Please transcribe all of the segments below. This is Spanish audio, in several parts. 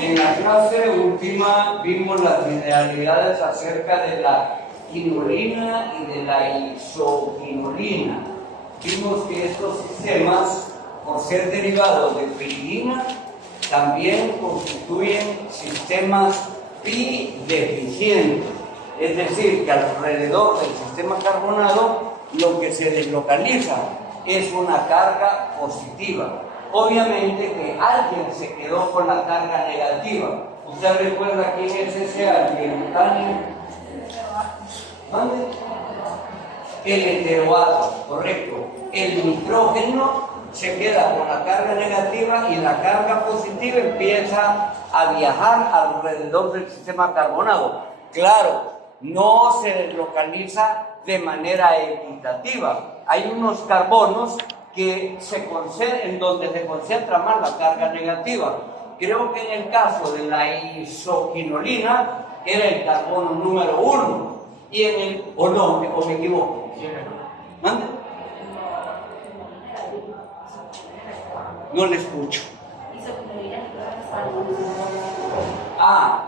En la clase última vimos las mineralidades acerca de la quinolina y de la isoquinolina. Vimos que estos sistemas, por ser derivados de piridina, también constituyen sistemas pi deficientes. Es decir, que alrededor del sistema carbonado lo que se deslocaliza es una carga positiva. Obviamente que alguien se quedó con la carga negativa. ¿Usted recuerda quién es ese alguien? ¿Dónde? El heteroátomo, correcto. El nitrógeno se queda con la carga negativa y la carga positiva empieza a viajar alrededor del sistema carbonado. Claro, no se deslocaliza de manera equitativa. Hay unos carbonos que en donde se concentra más la carga negativa. Creo que en el caso de la isoquinolina era el carbono número 1 y en el, o me equivoco. ¿Mande? No le escucho.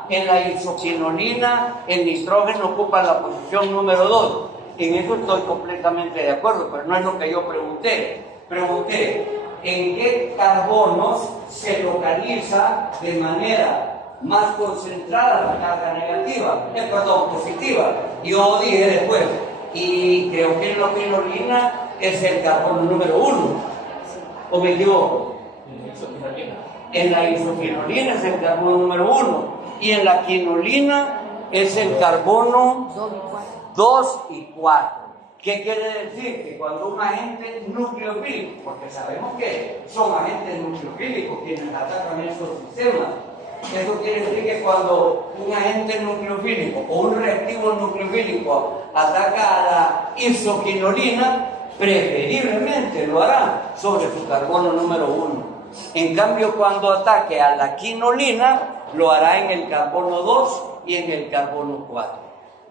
En la isoquinolina el nitrógeno ocupa la posición número 2. En eso estoy completamente de acuerdo, pero no es lo que yo pregunté. Pregunté, ¿en qué carbonos se localiza de manera más concentrada la carga negativa? Positiva. Yo dije después, y creo que en la quinolina es el carbono número 1. ¿O me equivoco? En la isoquinolina es el carbono número 1. Y en la quinolina es el carbono 2 y 4. ¿Qué quiere decir? Que cuando un agente nucleofílico, porque sabemos que son agentes nucleofílicos quienes atacan esos sistemas, eso quiere decir que cuando un agente nucleofílico o un reactivo nucleofílico ataca a la isoquinolina, preferiblemente lo hará sobre su carbono número 1. En cambio, cuando ataque a la quinolina, lo hará en el carbono 2 y en el carbono 4.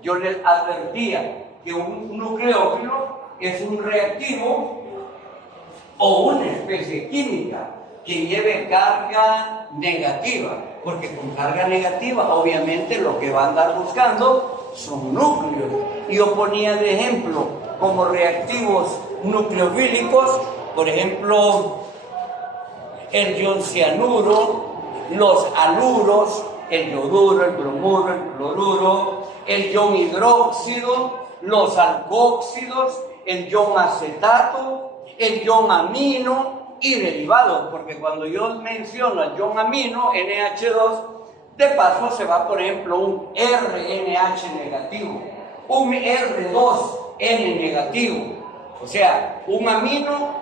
Yo les advertía que un nucleófilo es un reactivo o una especie química que lleve carga negativa, porque con carga negativa obviamente lo que va a andar buscando son núcleos. Y yo ponía de ejemplo como reactivos nucleofílicos, por ejemplo, el ioncianuro, los aluros, el yoduro, el bromuro, el cloruro, el ion hidróxido, los alcohóxidos, el ion acetato, el ion amino y derivados, porque cuando yo menciono el ion amino, NH2, de paso se va, por ejemplo, un RNH negativo, un R2N negativo, o sea, un amino,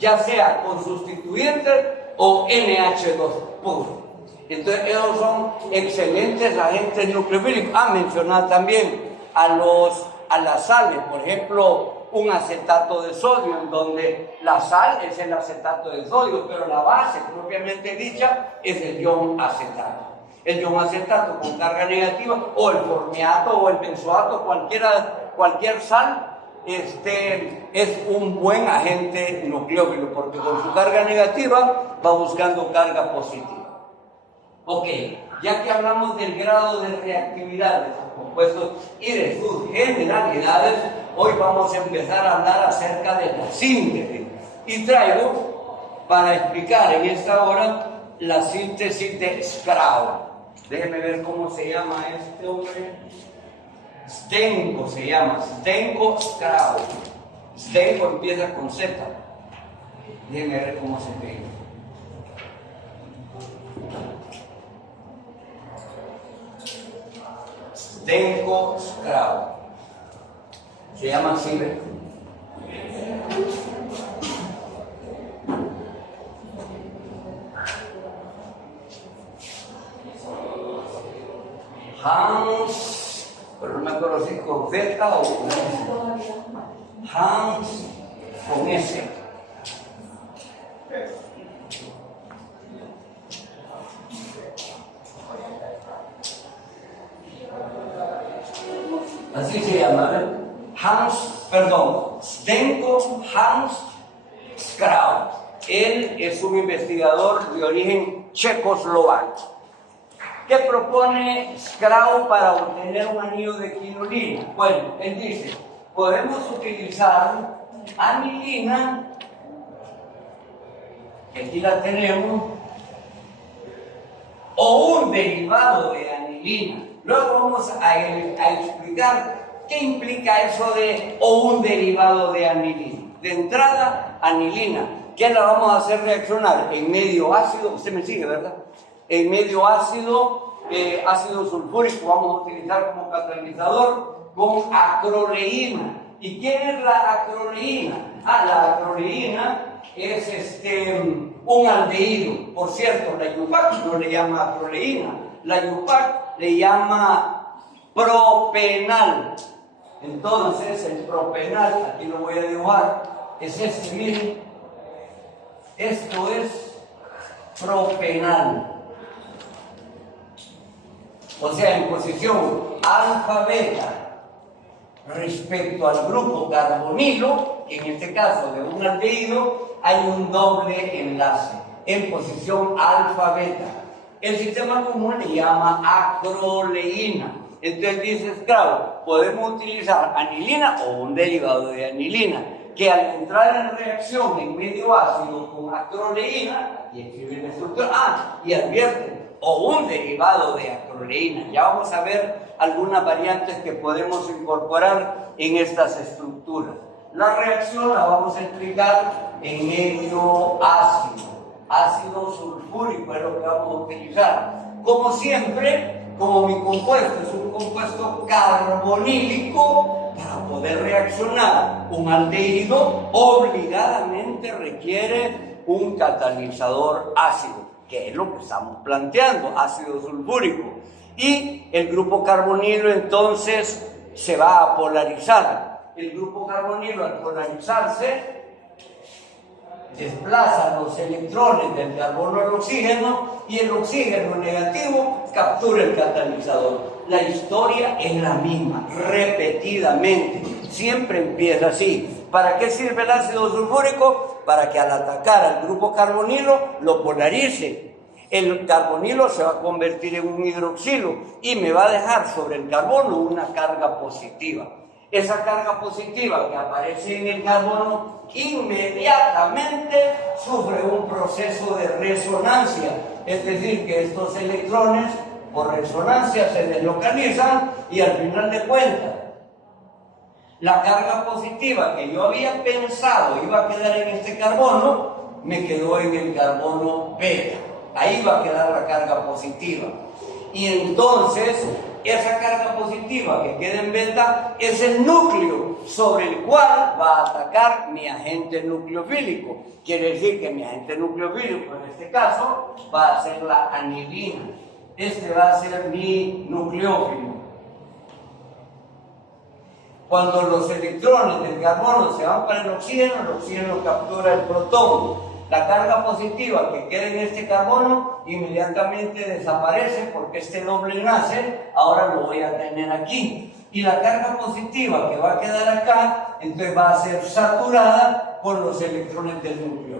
ya sea con sustituyente o NH2 puro. Entonces, ellos son excelentes agentes nucleofílicos. Mencionar también a las sales, por ejemplo, un acetato de sodio, en donde la sal es el acetato de sodio, pero la base propiamente dicha es el ion acetato. El ion acetato con carga negativa, o el formiato, o el benzoato, cualquier sal, es un buen agente nucleófilo, porque con su carga negativa va buscando carga positiva. Ok, ya que hablamos del grado de reactividad de estos compuestos y de sus generalidades, hoy vamos a empezar a hablar acerca de la síntesis. Y traigo para explicar en esta hora la síntesis de Skraup. Déjenme ver cómo se llama este hombre. Zdenko se llama, Zdenko Skraup. Zdenko empieza con Z. Déjenme ver cómo se ve. Zdenko Skraup. Se llama así, ¿ves? Hans, pero no me acuerdo si con Z o con S. Hans con S. Así se llama, ¿verdad? Zdenko Hans Skraup. Él es un investigador de origen checoslovaco. ¿Qué propone Skraup para obtener un anillo de quinolina? Bueno, él dice, podemos utilizar anilina, aquí la tenemos, o un derivado de anilina. Luego vamos a explicar qué implica eso de o un derivado de anilina. De entrada, anilina. ¿Qué la vamos a hacer reaccionar? En medio ácido, usted me sigue, ¿verdad? En medio ácido, ácido sulfúrico, vamos a utilizar como catalizador con acroleína. ¿Y quién es la acroleína? La acroleína es un aldehído. Por cierto, la IUPAC no le llama acroleína, la IUPAC le llama propenal. Entonces, el propenal, aquí lo voy a dibujar, es miren, esto es propenal. O sea, en posición alfa-beta respecto al grupo carbonilo, en este caso de un aldehído, hay un doble enlace en posición alfa-beta. El sistema común le llama acroleína. Entonces dice Skraup, podemos utilizar anilina o un derivado de anilina, que al entrar en reacción en medio ácido con acroleína, y escribir la estructura, y advierte, o un derivado de acroleína. Ya vamos a ver algunas variantes que podemos incorporar en estas estructuras. La reacción la vamos a explicar en medio ácido sulfúrico es lo que vamos a utilizar. Como siempre, como mi compuesto es un compuesto carbonílico, para poder reaccionar un aldehído obligadamente requiere un catalizador ácido, que es lo que estamos planteando, ácido sulfúrico. Y el grupo carbonilo entonces se va a polarizar. el grupo carbonilo al polarizarse desplaza los electrones del carbono al oxígeno y el oxígeno negativo captura el catalizador. La historia es la misma, repetidamente, siempre empieza así. ¿Para qué sirve el ácido sulfúrico? Para que al atacar al grupo carbonilo lo polarice. El carbonilo se va a convertir en un hidroxilo y me va a dejar sobre el carbono una carga positiva. Esa carga positiva que aparece en el carbono inmediatamente sufre un proceso de resonancia, es decir, que estos electrones por resonancia se deslocalizan y al final de cuentas la carga positiva que yo había pensado iba a quedar en este carbono me quedó en el carbono beta. Ahí va a quedar la carga positiva. Y entonces, esa carga positiva que queda en beta es el núcleo sobre el cual va a atacar mi agente nucleofílico. Quiere decir que mi agente nucleofílico, en este caso, va a ser la anilina. Este va a ser mi nucleófilo. Cuando los electrones del carbono se van para el oxígeno captura el protón. La carga positiva que queda en este carbono inmediatamente desaparece porque este doble enlace ahora lo voy a tener aquí. Y la carga positiva que va a quedar acá, entonces va a ser saturada con los electrones del núcleo.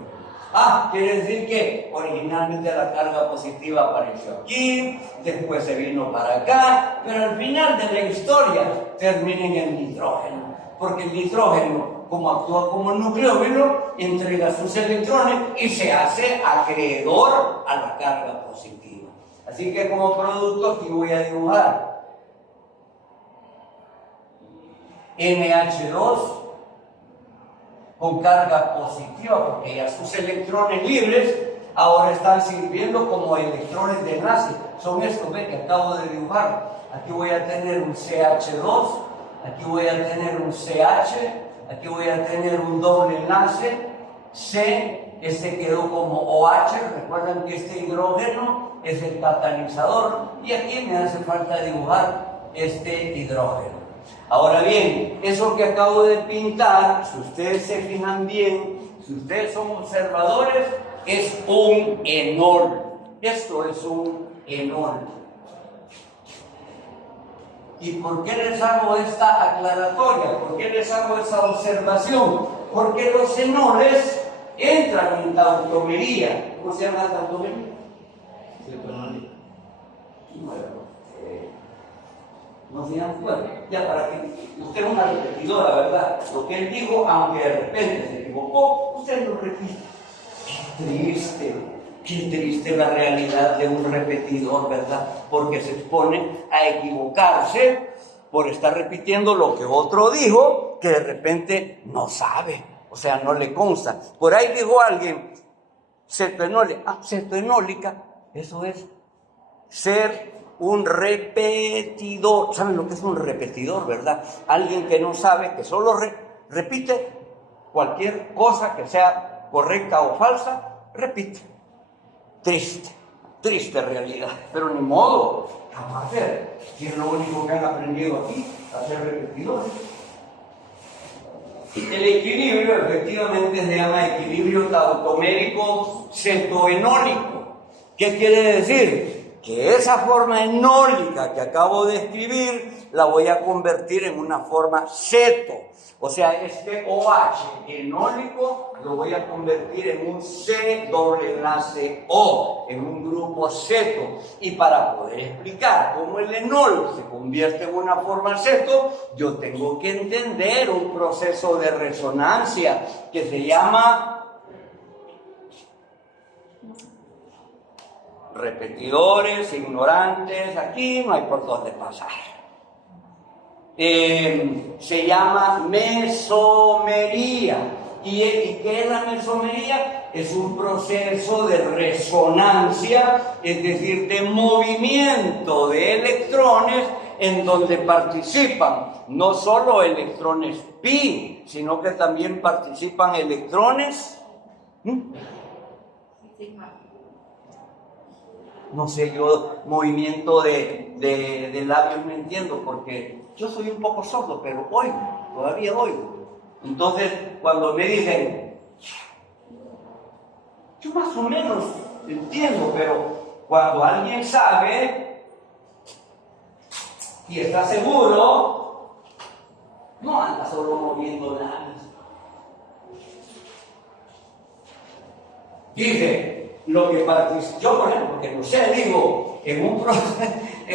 Quiere decir que originalmente la carga positiva apareció aquí, después se vino para acá, pero al final de la historia termina en el nitrógeno, porque el nitrógeno, como actúa como nucleófilo, entrega sus electrones y se hace acreedor a la carga positiva. Así que como producto aquí voy a dibujar NH2 con carga positiva, porque ya sus electrones libres ahora están sirviendo como electrones de enlace. Son estos que acabo de dibujar. Aquí voy a tener un CH2, aquí voy a tener un CH, aquí voy a tener un doble enlace, C, este quedó como OH, recuerdan que este hidrógeno es el catalizador, y aquí me hace falta dibujar este hidrógeno. Ahora bien, eso que acabo de pintar, si ustedes se fijan bien, si ustedes son observadores, es un enol. Esto es un enol. ¿Y por qué les hago esta aclaratoria? ¿Por qué les hago esa observación? Porque los enoles entran en tautomería. ¿Cómo se llama la tautomería? No se llama, bueno, ya para que usted es una repetidora, ¿verdad? Lo que él dijo, aunque de repente se equivocó, usted lo repite. Qué triste la realidad de un repetidor, ¿verdad? Porque se expone a equivocarse por estar repitiendo lo que otro dijo, que de repente no sabe, o sea, no le consta. Por ahí dijo alguien, cetoenólica, cetoenólica, eso es ser un repetidor. ¿Saben lo que es un repetidor, verdad? Alguien que no sabe, que solo repite cualquier cosa que sea correcta o falsa, repite. Triste realidad, pero ni modo, jamás hacer. Y es lo único que han aprendido aquí, a ser repetidores. El equilibrio efectivamente se llama equilibrio tautomérico cetoenólico. ¿Qué quiere decir? Que esa forma enólica que acabo de escribir la voy a convertir en una forma ceto. O sea, este OH enólico lo voy a convertir en un C doble enlace O, en un grupo ceto. Y para poder explicar cómo el enol se convierte en una forma ceto, yo tengo que entender un proceso de resonancia que se llama repetidores, ignorantes, aquí no hay por dónde pasar. Se llama mesomería. ¿Y qué es la mesomería? Es un proceso de resonancia, es decir, de movimiento de electrones en donde participan no solo electrones pi, sino que también participan electrones no sé, yo movimiento de labios no entiendo porque yo soy un poco sordo, pero oigo, todavía oigo. Entonces, cuando me dicen, yo más o menos entiendo, pero cuando alguien sabe y está seguro, no anda solo moviendo labios. Dice, lo que participa, yo por ejemplo, que no sé, digo, en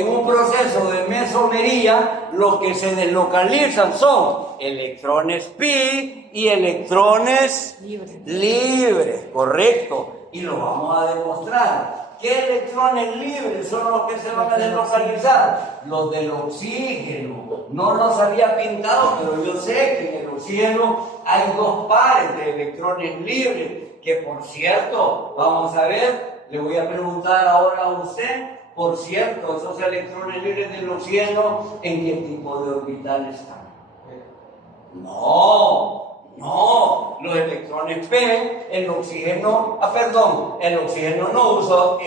un proceso de mesomería, lo que se deslocalizan son electrones pi y electrones libres, correcto, y lo vamos a demostrar. ¿Qué electrones libres son los que se van a deslocalizar? Los del oxígeno. No los había pintado, pero yo sé que en el oxígeno hay dos pares de electrones libres, que por cierto, vamos a ver, le voy a preguntar ahora a usted, por cierto, esos electrones libres del oxígeno, ¿en qué tipo de orbital están? No, los electrones P, el oxígeno, el oxígeno no usa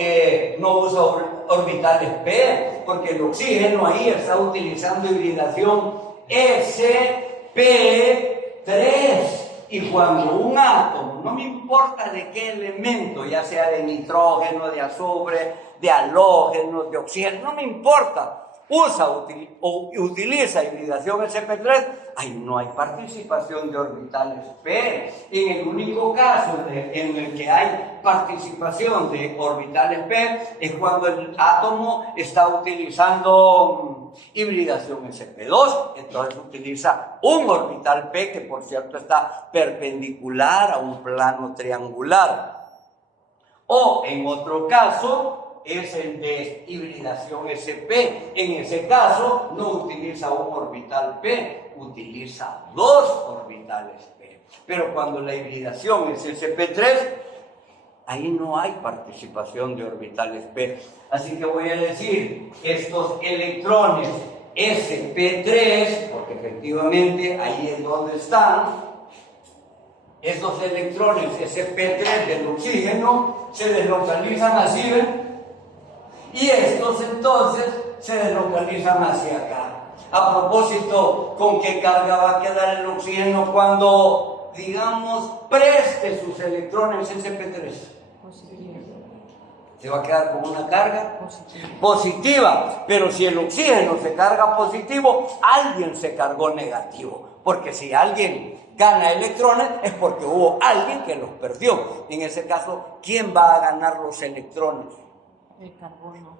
orbitales P, porque el oxígeno ahí está utilizando hibridación sp3. Y cuando un átomo, no me importa de qué elemento, ya sea de nitrógeno, de azufre, de halógeno, de oxígeno, no me importa, utiliza hibridación sp3, ahí no hay participación de orbitales P. En el único caso en el que hay participación de orbitales P es cuando el átomo está utilizando hibridación sp2, entonces utiliza un orbital P que por cierto está perpendicular a un plano triangular. O en otro caso es el de hibridación sp. En ese caso no utiliza un orbital P, utiliza dos orbitales P. Pero cuando la hibridación es sp3, ahí no hay participación de orbitales P. Así que voy a decir, estos electrones sp3, porque efectivamente ahí es donde están, estos electrones sp3 del oxígeno se deslocalizan así, ¿ven? Y estos entonces se deslocalizan hacia acá. A propósito, ¿con qué carga va a quedar el oxígeno cuando, digamos, preste sus electrones sp3? Se va a quedar con una carga positiva. Pero si el oxígeno se carga positivo, alguien se cargó negativo. Porque si alguien gana electrones es porque hubo alguien que los perdió. En ese caso, ¿quién va a ganar los electrones? El carbono.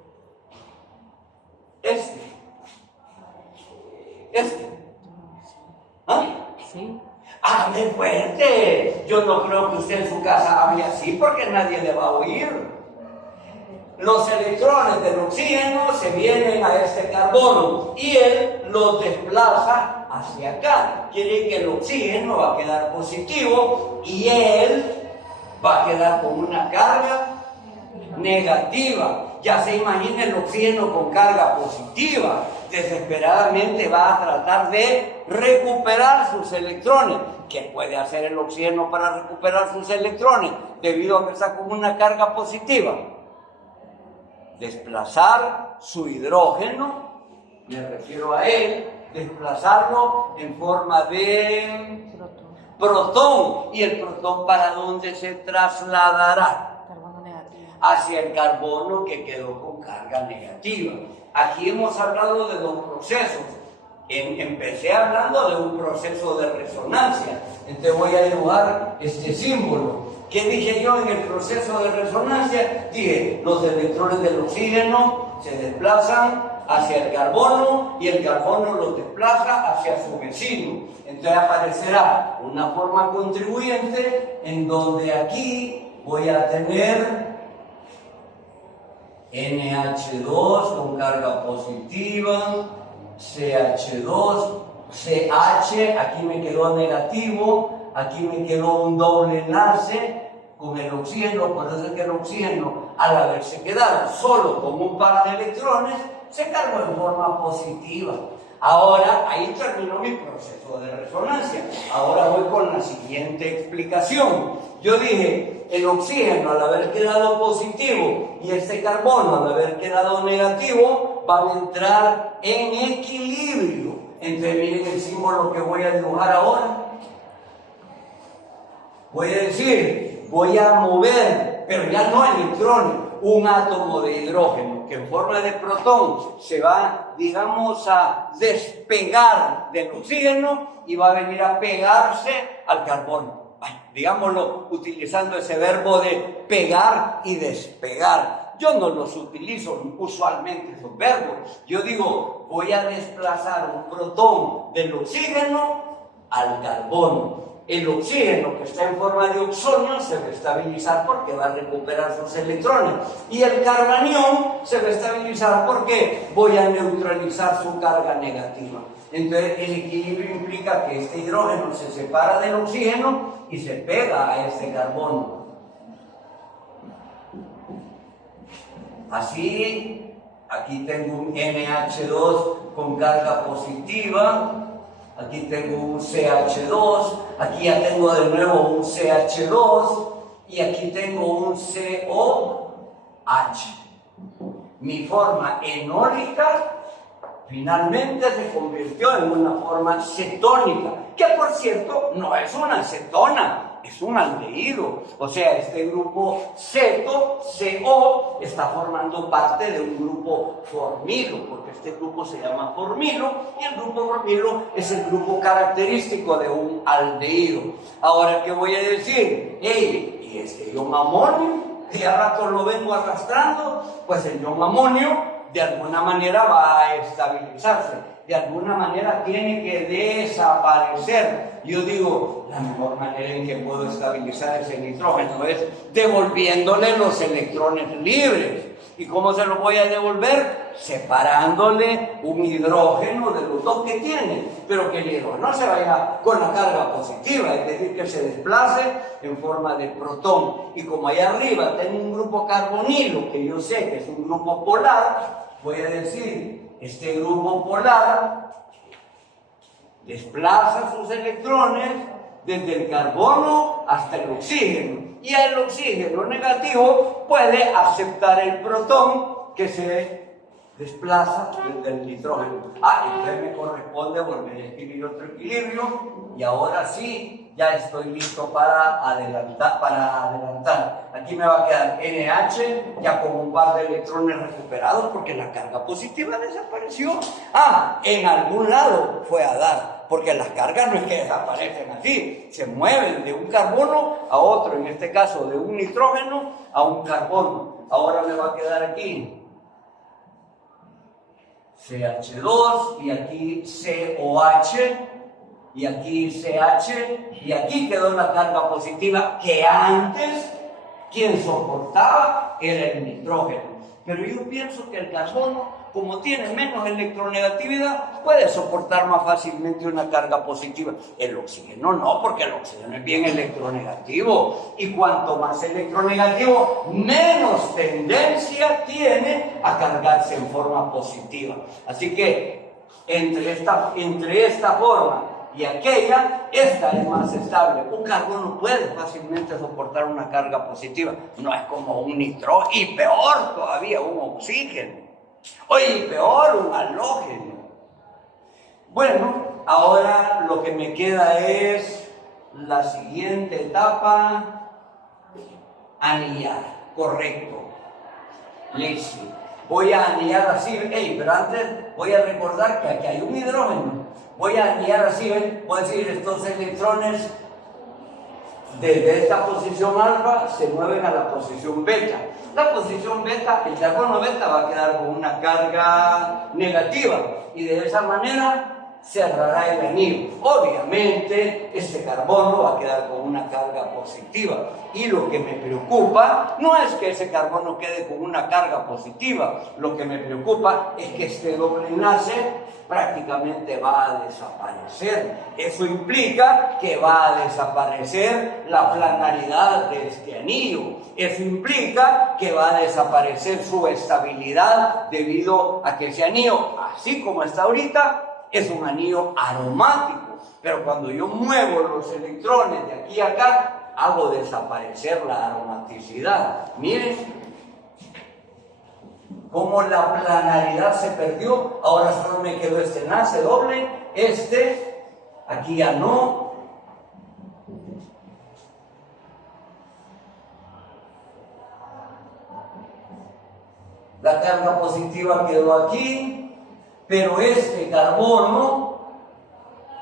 Este. ¿Ah? Sí. ¡Hable fuerte! Yo no creo que usted en su casa hable así porque nadie le va a oír. Los electrones del oxígeno se vienen a este carbono y él los desplaza hacia acá. Quiere que el oxígeno va a quedar positivo y él va a quedar con una carga negativa. Ya se imagina el oxígeno con carga positiva. Desesperadamente va a tratar de recuperar sus electrones. ¿Qué puede hacer el oxígeno para recuperar sus electrones? Debido a que está con una carga positiva. Desplazar su hidrógeno, me refiero a él, desplazarlo en forma de protón. ¿Y el protón para dónde se trasladará? Carbono negativo. Hacia el carbono que quedó con carga negativa. Aquí hemos hablado de dos procesos. Empecé hablando de un proceso de resonancia. Entonces voy a dibujar este símbolo. ¿Qué dije yo en el proceso de resonancia? Dije, los electrones del oxígeno se desplazan hacia el carbono y el carbono los desplaza hacia su vecino. Entonces aparecerá una forma contribuyente en donde aquí voy a tener NH2 con carga positiva, CH2, CH, aquí me quedó negativo, aquí me quedó un doble enlace con el oxígeno, por eso es que el oxígeno, al haberse quedado solo con un par de electrones, se cargó en forma positiva. Ahora, ahí terminó mi proceso de resonancia. Ahora voy con la siguiente explicación. Yo dije, el oxígeno al haber quedado positivo y este carbono al haber quedado negativo van a entrar en equilibrio. Entonces miren el símbolo que voy a dibujar ahora. Voy a decir, voy a mover, pero ya no electrones, un átomo de hidrógeno que en forma de protón se va, digamos, a despegar del oxígeno y va a venir a pegarse al carbono. Bueno, digámoslo utilizando ese verbo de pegar y despegar. Yo no los utilizo usualmente esos verbos. Yo digo, voy a desplazar un protón del oxígeno al carbono. El oxígeno que está en forma de oxonio se va a estabilizar porque va a recuperar sus electrones. Y el carbanión se va a estabilizar porque voy a neutralizar su carga negativa. Entonces el equilibrio implica que este hidrógeno se separa del oxígeno y se pega a este carbono. Así, aquí tengo un NH2 con carga positiva. Aquí tengo un CH2, aquí ya tengo de nuevo un CH2 y aquí tengo un COH. Mi forma enólica finalmente se convirtió en una forma cetónica, que por cierto no es una cetona, es un aldehído. O sea, este grupo ceto, CO, está formando parte de un grupo formilo, porque este grupo se llama formilo y el grupo formilo es el grupo característico de un aldehído. Ahora, ¿qué voy a decir? Hey, ¿y este ion amonio? Que ya rato lo vengo arrastrando, pues el ion amonio de alguna manera va a estabilizarse, de alguna manera tiene que desaparecer. Yo digo, la mejor manera en que puedo estabilizar ese nitrógeno es devolviéndole los electrones libres. ¿Y cómo se los voy a devolver? Separándole un hidrógeno de los dos que tiene, pero que el hidrógeno no se vaya con la carga positiva, es decir, que se desplace en forma de protón. Y como allá arriba tengo un grupo carbonilo, que yo sé que es un grupo polar, voy a decir, este grupo polar desplaza sus electrones desde el carbono hasta el oxígeno. Y el oxígeno negativo puede aceptar el protón que se desplaza desde el nitrógeno. Entonces me corresponde volver a escribir otro equilibrio y ahora sí, ya estoy listo para adelantar. Aquí me va a quedar NH ya con un par de electrones recuperados porque la carga positiva desapareció. En algún lado fue a dar, porque las cargas no es que desaparecen así, se mueven de un carbono a otro, en este caso de un nitrógeno a un carbono. Ahora me va a quedar aquí CH2 y aquí COH y aquí CH y aquí quedó la carga positiva que antes quien soportaba era el nitrógeno. Pero yo pienso que el carbono, como tiene menos electronegatividad, puede soportar más fácilmente una carga positiva. El oxígeno no, porque el oxígeno es bien electronegativo. Y cuanto más electronegativo, menos tendencia tiene a cargarse en forma positiva. Así que entre esta forma y aquella, esta es más estable. Un carbono puede fácilmente soportar una carga positiva. No es como un nitrógeno, y peor todavía un oxígeno. Oye, peor un halógeno. Bueno, ahora lo que me queda es la siguiente etapa: anillar. Correcto. Listo. Voy a anillar así, pero antes voy a recordar que aquí hay un hidrógeno. Voy a anillar así, voy a decir, estos electrones desde esta posición alfa se mueven a la posición beta. La posición beta, el carbono beta va a quedar con una carga negativa y de esa manera cerrará el anillo. Obviamente este carbono va a quedar con una carga positiva y lo que me preocupa no es que ese carbono quede con una carga positiva, lo que me preocupa es que este doble enlace prácticamente va a desaparecer. Eso implica que va a desaparecer la planaridad de este anillo. Eso implica que va a desaparecer su estabilidad debido a que ese anillo, así como está ahorita, es un anillo aromático. Pero cuando yo muevo los electrones de aquí a acá, hago desaparecer la aromaticidad. Miren, Como la planaridad se perdió, ahora solo me quedó este enlace doble, aquí ya no. La carga positiva quedó aquí, pero este carbono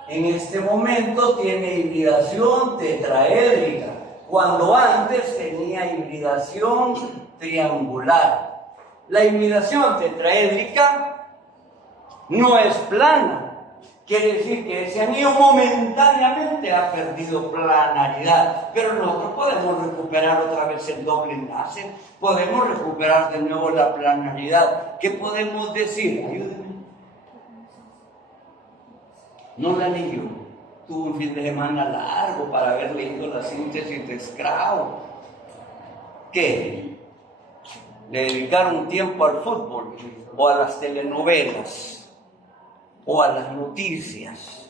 en este momento tiene hibridación tetraédrica, cuando antes tenía hibridación triangular. La hibridación tetraédrica no es plana, quiere decir que ese anillo momentáneamente ha perdido planaridad, pero nosotros podemos recuperar otra vez el doble enlace, podemos recuperar de nuevo la planaridad. ¿Qué podemos decir? Ayúdenme. No la leyó. Tuvo un fin de semana largo para haber leído la síntesis de Scrao. ¿Qué? ¿Le dedicaron tiempo al fútbol o a las telenovelas o a las noticias?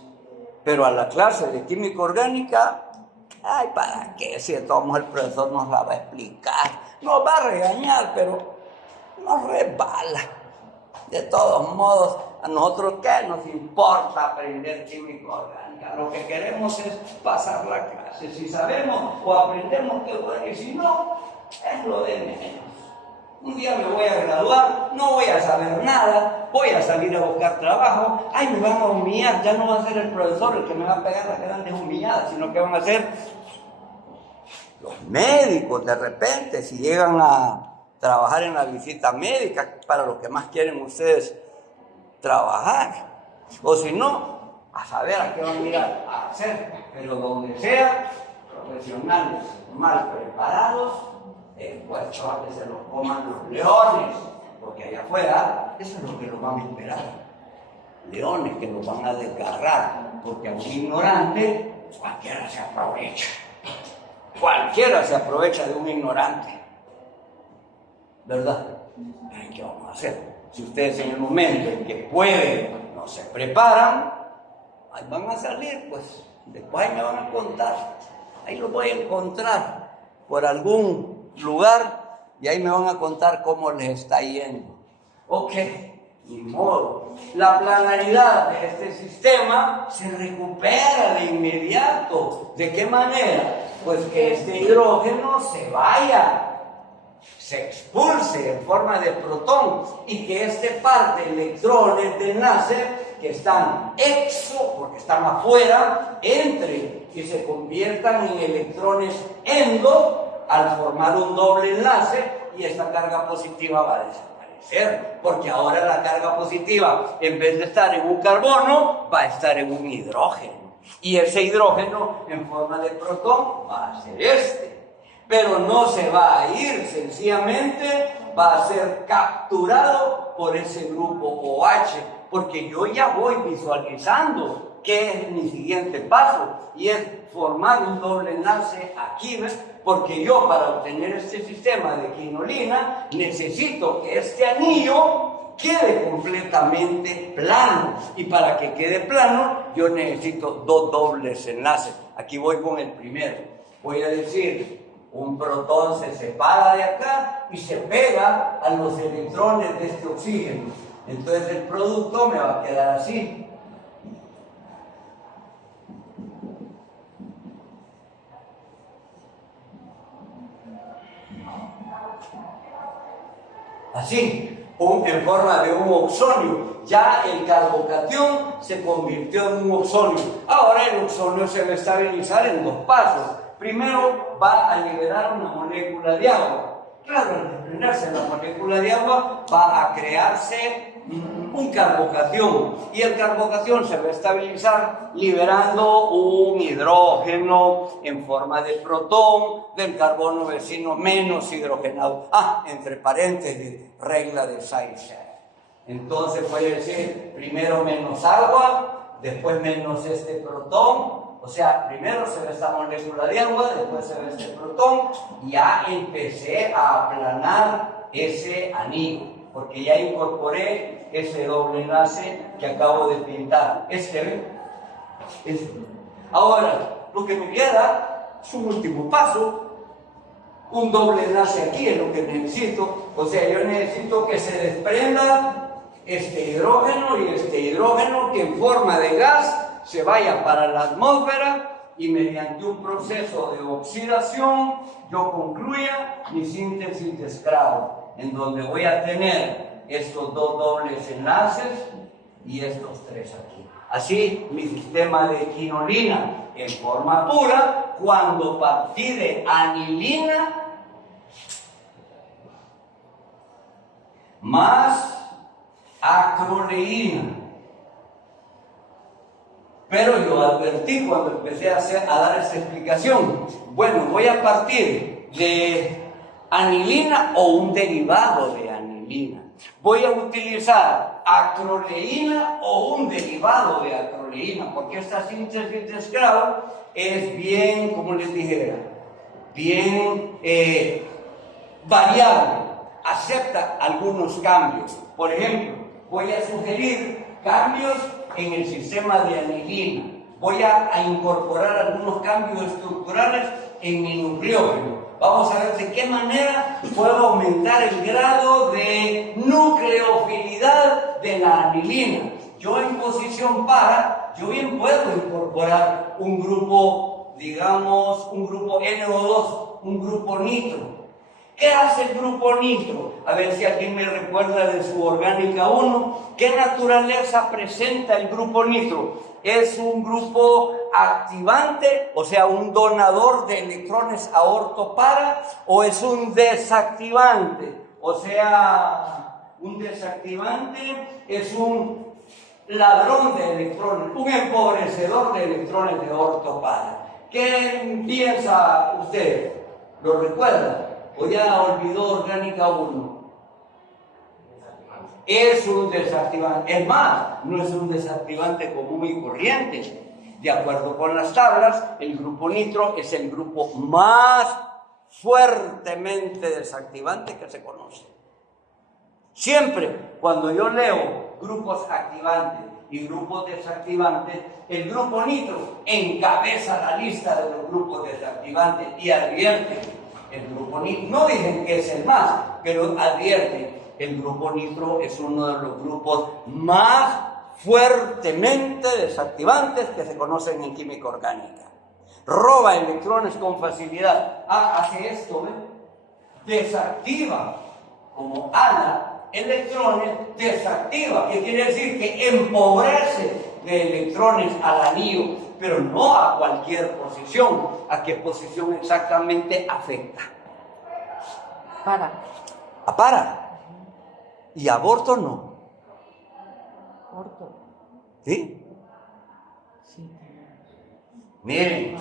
Pero a la clase de química orgánica, ay, ¿para qué? Si de todos modos el profesor nos la va a explicar, nos va a regañar, pero nos resbala. De todos modos, a nosotros, ¿qué nos importa aprender química orgánica? Lo que queremos es pasar la clase. Si sabemos o aprendemos, qué bueno, y si no, es lo de menos. Un día me voy a graduar, no voy a saber nada, voy a salir a buscar trabajo, ay, me van a humillar, ya no va a ser el profesor el que me va a pegar las grandes humilladas, sino que van a ser los médicos. De repente, si llegan a trabajar en la visita médica, para lo que más quieren ustedes trabajar, o si no, a saber a qué van a ir a hacer, pero donde sea, profesionales mal preparados, pues que se los coman los leones, porque allá afuera eso es lo que los van a esperar, leones que los van a desgarrar, porque a un ignorante cualquiera se aprovecha de un ignorante, ¿verdad? ¿Qué vamos a hacer? Si ustedes en el momento en que pueden no se preparan, ahí van a salir, pues después ahí me van a contar, ahí los voy a encontrar por algún lugar y ahí me van a contar cómo les está yendo. Ok, ni modo. La planaridad de este sistema se recupera de inmediato. ¿De qué manera? Pues que este hidrógeno se vaya, se expulse en forma de protón y que este par de electrones de enlace que están porque están afuera, entren y se conviertan en electrones endo al formar un doble enlace, y esta carga positiva va a desaparecer, porque ahora la carga positiva, en vez de estar en un carbono, va a estar en un hidrógeno, y ese hidrógeno en forma de protón va a ser pero no se va a ir, sencillamente va a ser capturado por ese grupo OH, porque yo ya voy visualizando qué es mi siguiente paso, y es formar un doble enlace aquí, ¿ves? Porque yo, para obtener este sistema de quinolina, necesito que este anillo quede completamente plano, y para que quede plano yo necesito dos dobles enlaces. Aquí voy con el primero. Voy a decir, un protón se separa de acá y se pega a los electrones de este oxígeno. Entonces el producto me va a quedar así. Así, en forma de un oxonio. Ya el carbocatión se convirtió en un oxonio. Ahora el oxonio se va a estabilizar en dos pasos. Primero va a liberar una molécula de agua. Claro, al desprenderse la molécula de agua va a crearse un carbocatión, y el carbocatión se va a estabilizar liberando un hidrógeno en forma de protón del carbono vecino menos hidrogenado. Entre paréntesis, regla de Science. Entonces voy a decir, primero menos agua, después menos este protón. O sea, primero se ve esta molécula de agua, después se ve este protón, y ya empecé a aplanar ese anillo, porque ya incorporé ese doble enlace que acabo de pintar. Ahora, lo que me queda es un último paso, Un doble enlace aquí es lo que necesito. O sea, yo necesito que se desprenda este hidrógeno y este hidrógeno que en forma de gas se vaya para la atmósfera y mediante un proceso de oxidación yo concluya mi síntesis de Scrabble, en donde voy a tener estos dos dobles enlaces y estos tres aquí. Así, mi sistema de quinolina en forma pura, cuando partí de anilina más acroleína. Pero yo advertí cuando empecé a dar esta explicación, bueno, voy a partir de anilina o un derivado de anilina. Voy a utilizar acroleína o un derivado de acroleína, porque esta síntesis de Scrabble es bien, como les dijera, bien variable, acepta algunos cambios. Por ejemplo, voy a sugerir cambios en el sistema de anilina. Voy a incorporar algunos cambios estructurales en mi nucleógeno. Vamos a ver de qué manera puedo aumentar el grado de nucleofilidad de la anilina. Yo en posición para, yo bien puedo incorporar un grupo, digamos, un grupo NO2, un grupo nitro. ¿Qué hace el grupo nitro? A ver si alguien me recuerda de su orgánica 1. ¿Qué naturaleza presenta el grupo nitro? ¿Es un grupo activante, o sea, un donador de electrones a ortopara, o es un desactivante? O sea, un desactivante es un ladrón de electrones, un empobrecedor de electrones de ortopara. ¿Qué piensa usted? ¿Lo recuerda? ¿O ya olvidó orgánica 1? Es un desactivante. Es más, no es un desactivante común y corriente. De acuerdo con las tablas, el grupo nitro es el grupo más fuertemente desactivante que se conoce. Siempre, cuando yo leo grupos activantes y grupos desactivantes, el grupo nitro encabeza la lista de los grupos desactivantes y advierte. El grupo nitro, no dicen que es el más, pero advierte, el grupo nitro es uno de los grupos más fuertemente desactivantes que se conocen en química orgánica. Roba electrones con facilidad. Hace esto, desactiva, como ala, electrones, desactiva, que quiere decir que empobrece de electrones al anillo, pero no a cualquier posición. ¿A qué posición exactamente afecta? A para. Y aborto no. Orto. ¿Sí? Sí. Miren,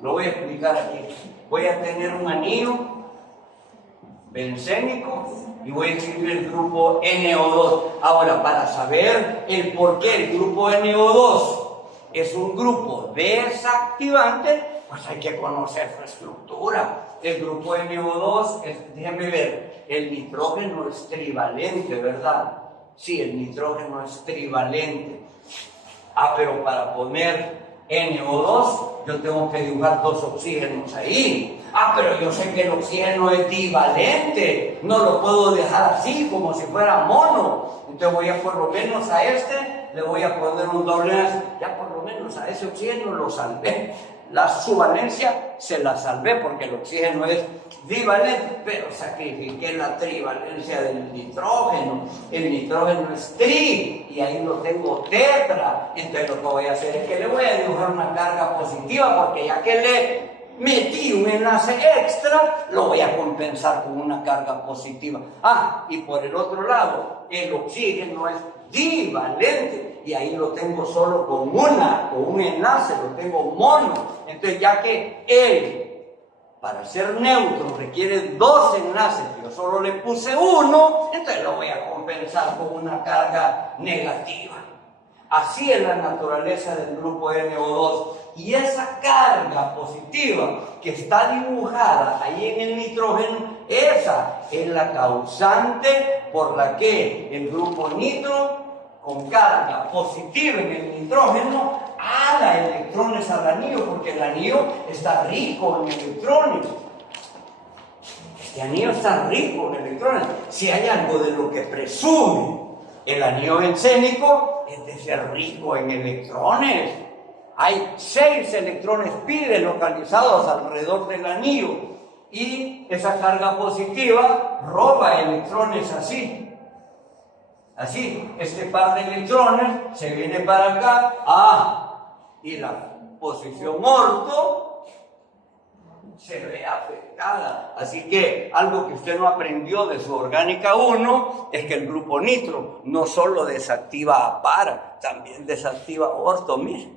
lo voy a explicar aquí. Voy a tener un anillo bencénico y voy a escribir el grupo NO2. Ahora, para saber el por qué el grupo NO2 es un grupo desactivante, pues hay que conocer su estructura. El grupo NO2 es, déjenme ver, el nitrógeno es trivalente, ¿verdad? Sí, el nitrógeno es trivalente. Pero para poner NO2 yo tengo que dibujar dos oxígenos ahí. Pero yo sé que el oxígeno es divalente, no lo puedo dejar así como si fuera mono. Entonces voy a por lo menos a este le voy a poner un doble enlace. Ya por lo menos a ese oxígeno lo salvé. Su valencia se la salvé porque el oxígeno es divalente, pero sacrifiqué la trivalencia del nitrógeno. El nitrógeno es tri y ahí lo tengo tetra. Entonces lo que voy a hacer es que le voy a dibujar una carga positiva, porque ya que le metí un enlace extra, lo voy a compensar con una carga positiva. Y por el otro lado, el oxígeno es divalente y ahí lo tengo solo con un enlace, lo tengo mono. Entonces, ya que él, para ser neutro, requiere dos enlaces, yo solo le puse uno, entonces lo voy a compensar con una carga negativa. Así es la naturaleza del grupo NO2. Y esa carga positiva que está dibujada ahí en el nitrógeno, esa es la causante por la que el grupo nitro con carga positiva en el nitrógeno ala electrones al anillo, porque el anillo está rico en electrones. Este anillo está rico en electrones. Si hay algo de lo que presume el anillo bencénico, es de ser rico en electrones. Hay 6 electrones pi localizados alrededor del anillo y esa carga positiva roba electrones así. Así, este par de electrones se viene para acá, y la posición orto se ve afectada. Así que algo que usted no aprendió de su orgánica 1 es que el grupo nitro no solo desactiva a para, también desactiva orto, mire.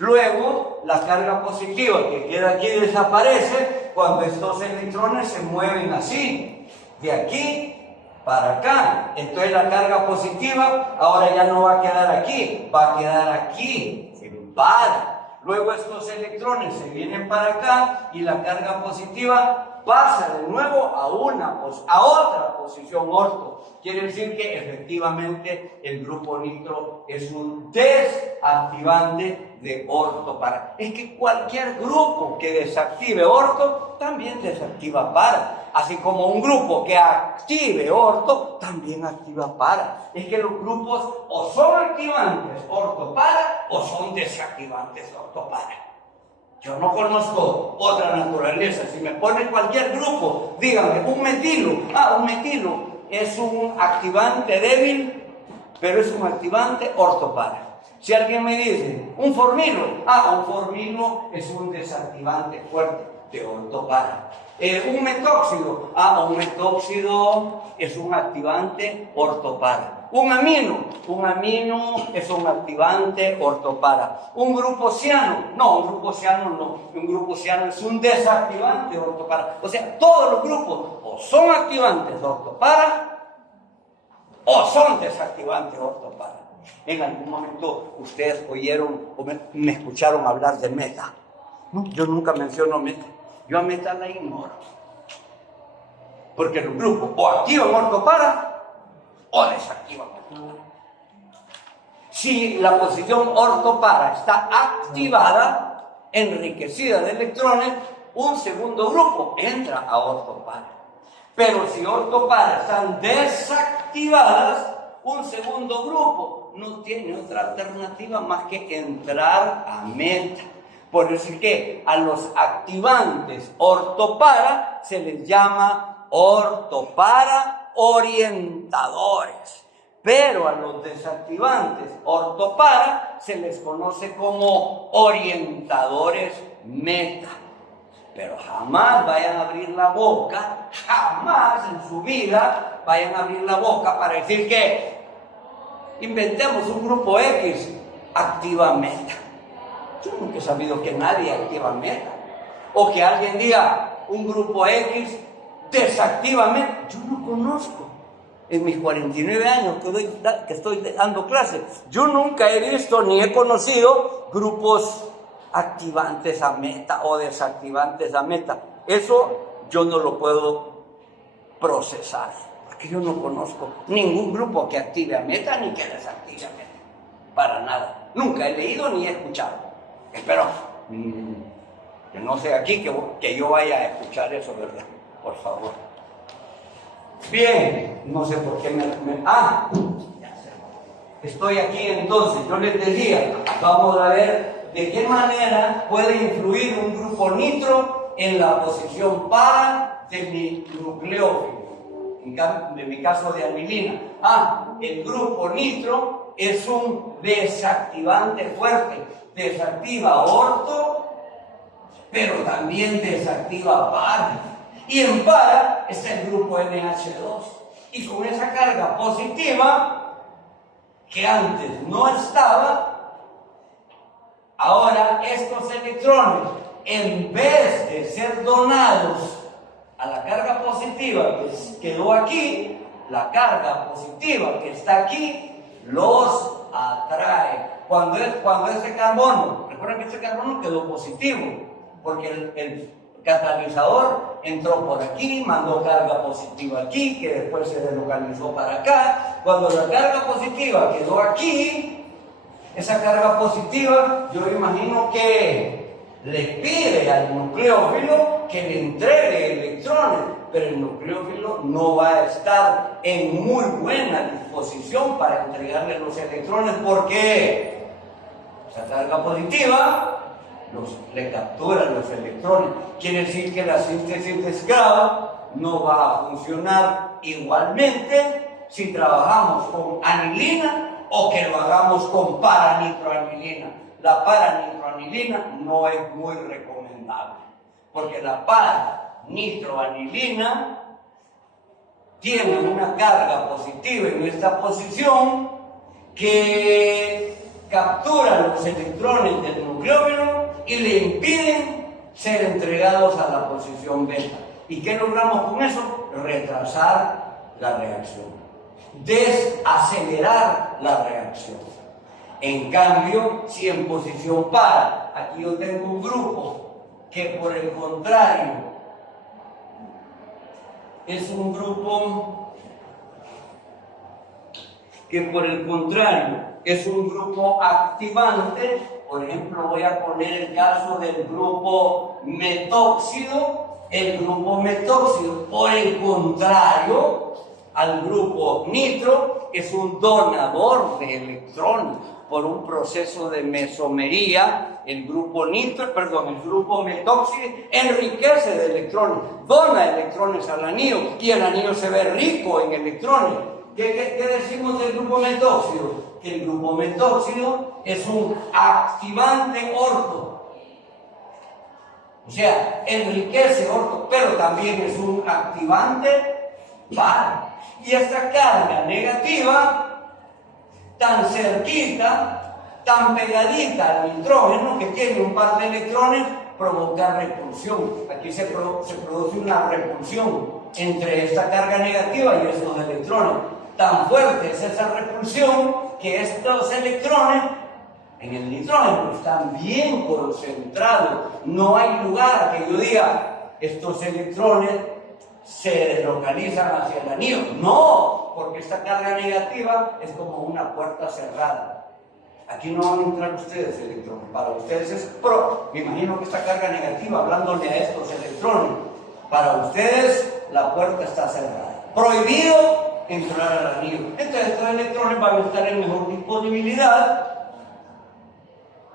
Luego, la carga positiva que queda aquí desaparece cuando estos electrones se mueven así, de aquí para acá. Entonces la carga positiva ahora ya no va a quedar aquí, va a quedar aquí, en para. Luego estos electrones se vienen para acá y la carga positiva pasa de nuevo a otra posición orto. Quiere decir que efectivamente el grupo nitro es un desactivante de orto para. Es que cualquier grupo que desactive orto también desactiva para. Así como un grupo que active orto también activa para. Es que los grupos o son activantes orto para o son desactivantes orto para. Yo no conozco otra naturaleza. Si me ponen cualquier grupo, díganme, un metilo. Un metilo es un activante débil, pero es un activante ortopara. Si alguien me dice, un formilo. Un formilo es un desactivante fuerte de ortopara. Un metóxido. Un metóxido es un activante ortopara. Un amino es un activante ortopara. Un grupo ciano, un grupo ciano es un desactivante ortopara. O sea, todos los grupos o son activantes ortopara o son desactivantes ortopara. En algún momento ustedes oyeron o me escucharon hablar de meta. No, yo nunca menciono meta. Yo a meta la ignoro. Porque los grupos o activan ortopara o desactivan ortopara. Si la posición ortopara está activada, enriquecida de electrones, un segundo grupo entra a ortopara. Pero si ortopara están desactivadas, un segundo grupo no tiene otra alternativa más que entrar a meta. Por eso es que a los activantes ortopara se les llama ortopara orientadores, pero a los desactivantes ortopara se les conoce como orientadores meta. Pero jamás vayan a abrir la boca, jamás en su vida vayan a abrir la boca para decir que inventemos un grupo X, activa meta. Yo nunca he sabido que nadie activa meta. O que alguien diga, un grupo X desactiva meta. Yo no conozco. En mis 49 años que estoy dando clases, yo nunca he visto ni he conocido grupos activantes a meta o desactivantes a meta. Eso yo no lo puedo procesar, porque yo no conozco ningún grupo que active a meta ni que desactive a meta. Para nada. Nunca he leído ni he escuchado. Espero que no sea aquí que yo vaya a escuchar eso, ¿verdad? Por favor. Bien, no sé por qué estoy aquí entonces. Yo les decía, vamos a ver de qué manera puede influir un grupo nitro en la posición para de mi nucleófilo. En mi caso de anilina. El grupo nitro es un desactivante fuerte. Desactiva orto, pero también desactiva para. Y en para está el grupo NH2. Y con esa carga positiva, que antes no estaba, ahora estos electrones, en vez de ser donados a la carga positiva que quedó aquí, la carga positiva que está aquí, los atrae. Cuando ese carbono, recuerden que ese carbono quedó positivo, porque catalizador entró por aquí, mandó carga positiva aquí, que después se deslocalizó para acá. Cuando la carga positiva quedó aquí, esa carga positiva, yo imagino que le pide al nucleófilo que le entregue electrones, pero el nucleófilo no va a estar en muy buena disposición para entregarle los electrones porque esa carga positiva le captura los electrones. Quiere decir que la síntesis de Scrabo no va a funcionar igualmente si trabajamos con anilina o que lo hagamos con paranitroanilina. La paranitroanilina no es muy recomendable, porque la paranitroanilina tiene una carga positiva en esta posición que captura los electrones del nucleófilo y le impiden ser entregados a la posición beta. ¿Y qué logramos con eso? Retrasar la reacción, desacelerar la reacción. En cambio, si en posición para, aquí yo tengo un grupo que por el contrario es un grupo activante. Por ejemplo, voy a poner el caso del grupo metóxido. El grupo metóxido, por el contrario al grupo nitro, es un donador de electrones. Por un proceso de mesomería, el grupo metóxido enriquece de electrones, dona electrones al anillo y el anillo se ve rico en electrones. ¿Qué decimos del grupo metóxido? Que el grupo metóxido es un activante orto. O sea, enriquece orto, pero también es un activante par. Y esta carga negativa, tan cerquita, tan pegadita al nitrógeno, que tiene un par de electrones, provoca repulsión. Aquí se produce una repulsión entre esta carga negativa y estos electrones. Tan fuerte es esa repulsión que estos electrones en el nitrógeno están bien concentrados. No hay lugar a que yo diga, estos electrones se deslocalizan hacia el anillo. No, porque esta carga negativa es como una puerta cerrada. Aquí no van a entrar ustedes electrones. Para ustedes es pro. Me imagino que esta carga negativa, hablándole a estos electrones, para ustedes la puerta está cerrada. Prohibido entrar al anillo. Entonces estos electrones van a estar en mejor disponibilidad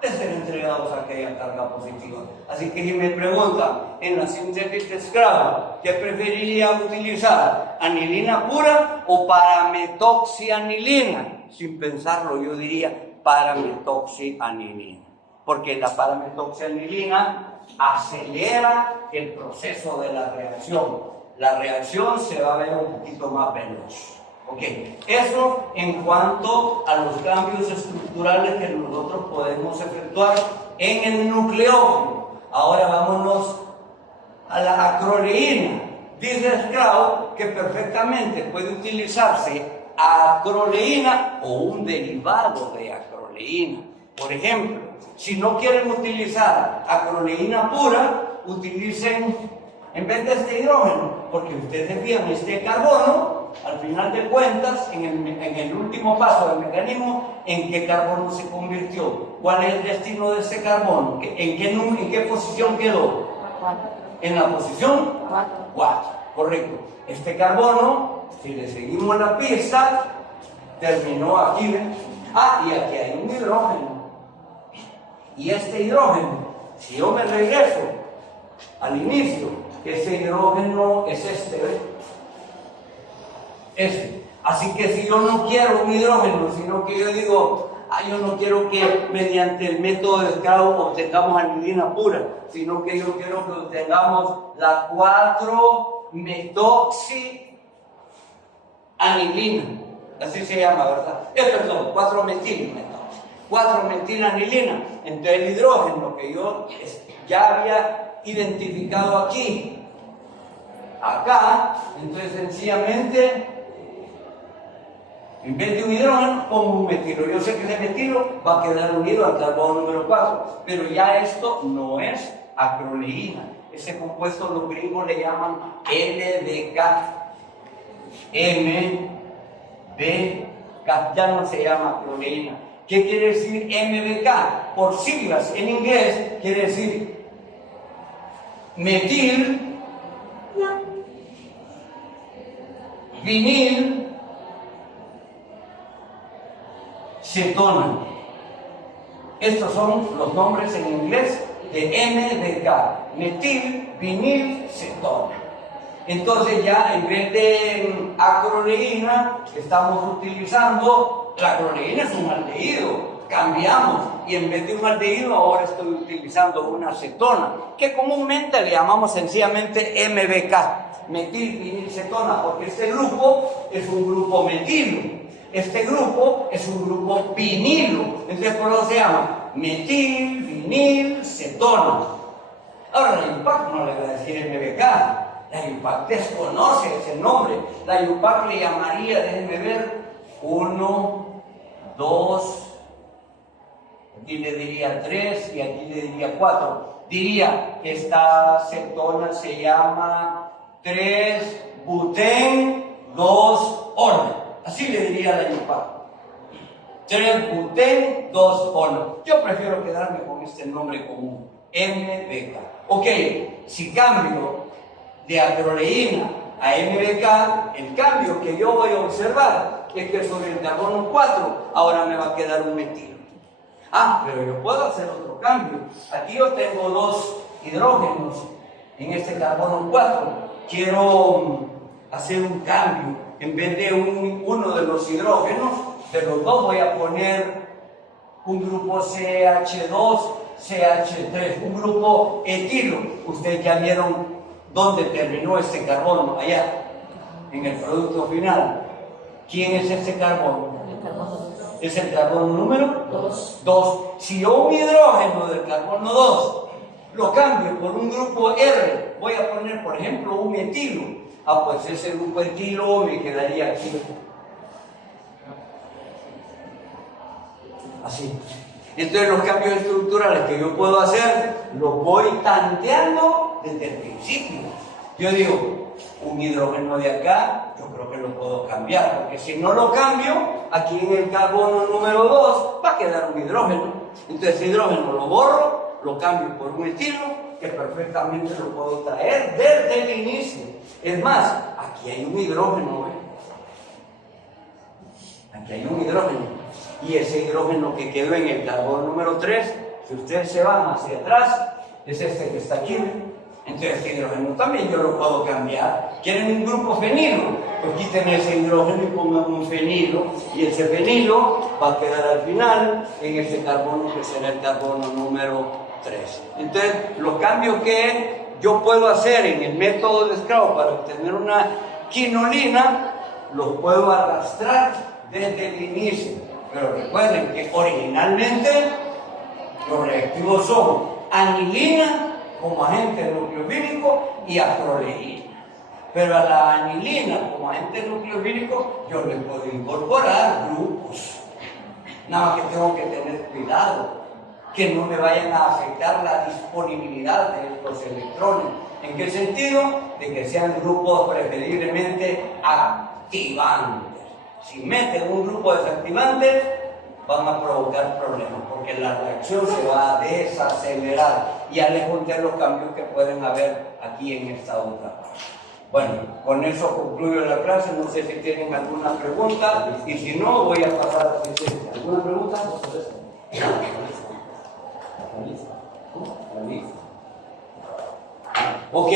de ser entregados a aquella carga positiva. Así que si me preguntan en la síntesis de Scrabo, ¿qué preferiría utilizar? ¿Anilina pura o parametoxianilina? Sin pensarlo, yo diría parametoxianilina, porque la parametoxianilina acelera el proceso de la reacción. La reacción se va a ver un poquito más veloz. Ok, eso en cuanto a los cambios estructurales que nosotros podemos efectuar en el nucleófilo. Ahora vámonos a la acroleína. Dice Scrabo que perfectamente puede utilizarse acroleína o un derivado de acroleína. Por ejemplo, si no quieren utilizar acroleína pura, utilicen en vez de este hidrógeno, porque ustedes vean este carbono, al final de cuentas, en el último paso del mecanismo, ¿en qué carbono se convirtió? ¿Cuál es el destino de ese carbono? ¿En qué posición quedó? 4. En la posición 4, correcto. Este carbono, si le seguimos la pista, terminó aquí, ¿ven? Y aquí hay un hidrógeno. Y este hidrógeno, si yo me regreso al inicio, ese hidrógeno es este, ¿ves? Así que si yo no quiero un hidrógeno, sino que yo digo, yo no quiero que mediante el método de Scrabo obtengamos anilina pura, sino que yo quiero que obtengamos la 4-metoxianilina, así se llama, ¿verdad? 4-metilmetoxi, 4-metilanilina. Entonces el hidrógeno que yo ya había identificado aquí, acá, entonces sencillamente, en vez de un hidrógeno, pongo un metilo. Yo sé que ese metilo va a quedar unido al carbono número 4, pero ya esto no es acroleína. Ese compuesto los gringos le llaman MBK. MBK, ya no se llama acroleína. ¿Qué quiere decir MBK? Por siglas en inglés quiere decir metil, vinil, cetona. Estos son los nombres en inglés de MBK, metil, vinil, cetona. Entonces ya en vez de acroleína estamos utilizando, la acroleína es un aldehído, cambiamos y en vez de un aldehído ahora estoy utilizando una cetona, que comúnmente le llamamos sencillamente MBK, metil, vinil, cetona, porque este grupo es un grupo metilo. Este grupo es un grupo vinilo, entonces por eso se llama metil, vinil, cetona. Ahora la IUPAC no le va a decir MBK, la IUPAC desconoce ese nombre. La IUPAC le llamaría, déjenme ver, 1, 2, aquí le diría 3 y aquí le diría 4. Diría que esta cetona se llama 3-butén-2-ono. Así le diría la IUPAC. 3-butén-2-ono. Yo prefiero quedarme con este nombre común, MBK. Ok, si cambio de acroleína a MBK, el cambio que yo voy a observar es que sobre el carbono 4 ahora me va a quedar un metilo. Pero yo puedo hacer otro cambio. Aquí yo tengo 2 hidrógenos en este carbono 4. Quiero hacer un cambio. En vez de uno de los hidrógenos, de los dos voy a poner un grupo CH2, CH3, un grupo etilo. Ustedes ya vieron dónde terminó este carbono, allá, en el producto final. ¿Quién es este carbono? El carbono 2. Es el carbono número 2. Si yo un hidrógeno del carbono 2 lo cambio por un grupo R, voy a poner, por ejemplo, un etilo. Pues ese grupo etilo me quedaría aquí. Así. Entonces los cambios estructurales que yo puedo hacer, los voy tanteando desde el principio. Yo digo, un hidrógeno de acá, yo creo que lo puedo cambiar, porque si no lo cambio, aquí en el carbono número 2 va a quedar un hidrógeno. Entonces ese hidrógeno lo borro, lo cambio por un etilo, que perfectamente lo puedo traer desde el inicio. Es más, aquí hay un hidrógeno, Aquí hay un hidrógeno. Y ese hidrógeno que quedó en el carbono número 3, si ustedes se van hacia atrás, es este que está aquí. Entonces este hidrógeno también yo lo puedo cambiar. ¿Quieren un grupo fenilo? Pues quiten ese hidrógeno y pongan un fenilo. Y ese fenilo va a quedar al final en ese carbono que será el carbono número 3. Entonces los cambios que yo puedo hacer en el método de Scraude para obtener una quinolina, los puedo arrastrar desde el inicio. Pero recuerden que originalmente los reactivos son anilina como agente nucleofílico y acroleína. Pero a la anilina como agente nucleofílico yo le puedo incorporar grupos. Nada más que tengo que tener cuidado que no me vayan a afectar la disponibilidad de estos electrones. ¿En qué sentido? De que sean grupos preferiblemente activantes. Si meten un grupo desactivante, van a provocar problemas, porque la reacción se va a desacelerar. Ya les conté los cambios que pueden haber aquí en esta otra parte. Bueno, con eso concluyo la clase. No sé si tienen alguna pregunta, y si no, voy a pasar a la asistencia. ¿Alguna pregunta? Ok,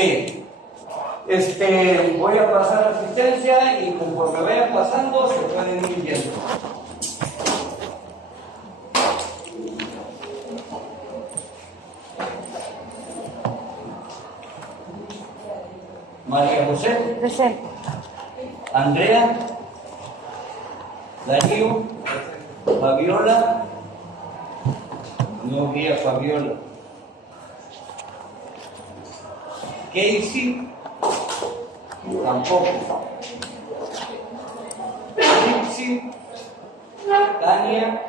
voy a pasar a asistencia y conforme vayan pasando se pueden ir yendo. María José. Presente. Andrea. Darío. Fabiola. No vi a Fabiola. Casey. Tampoco. Trixie. Tania.